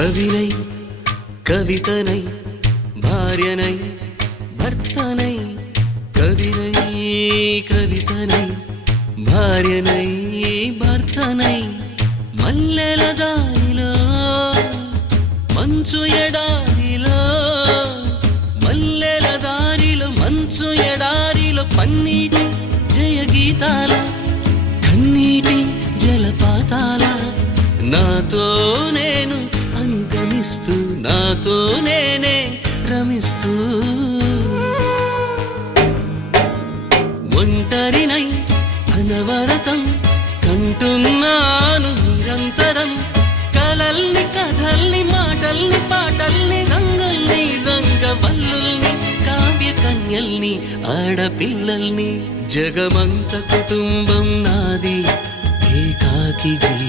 கவினை கவிதனை பாரியனை భర్తనై కవినై కవితనై భార్యనై భర్తనై మల్లెల దారిలో మంచు ఎడారిలో మల్లెల దారిలో మంచు ఎడారిలో పన్నీటి జయ గీతాల కన్నీటి జలపాతాల నాతో నేను రమిస్తూ నాతో నేనే రమిస్తూ ఒంటరినై అనవరతం కంటున్నాను నిరంతరం కలల్ని కథల్ని మాటల్ని పాటల్ని రంగుల్ని రంగవల్లుల్ని కావ్య కన్యల్ని ఆడపిల్లల్ని జగమంత కుటుంబం నాది ఏకాకి జీ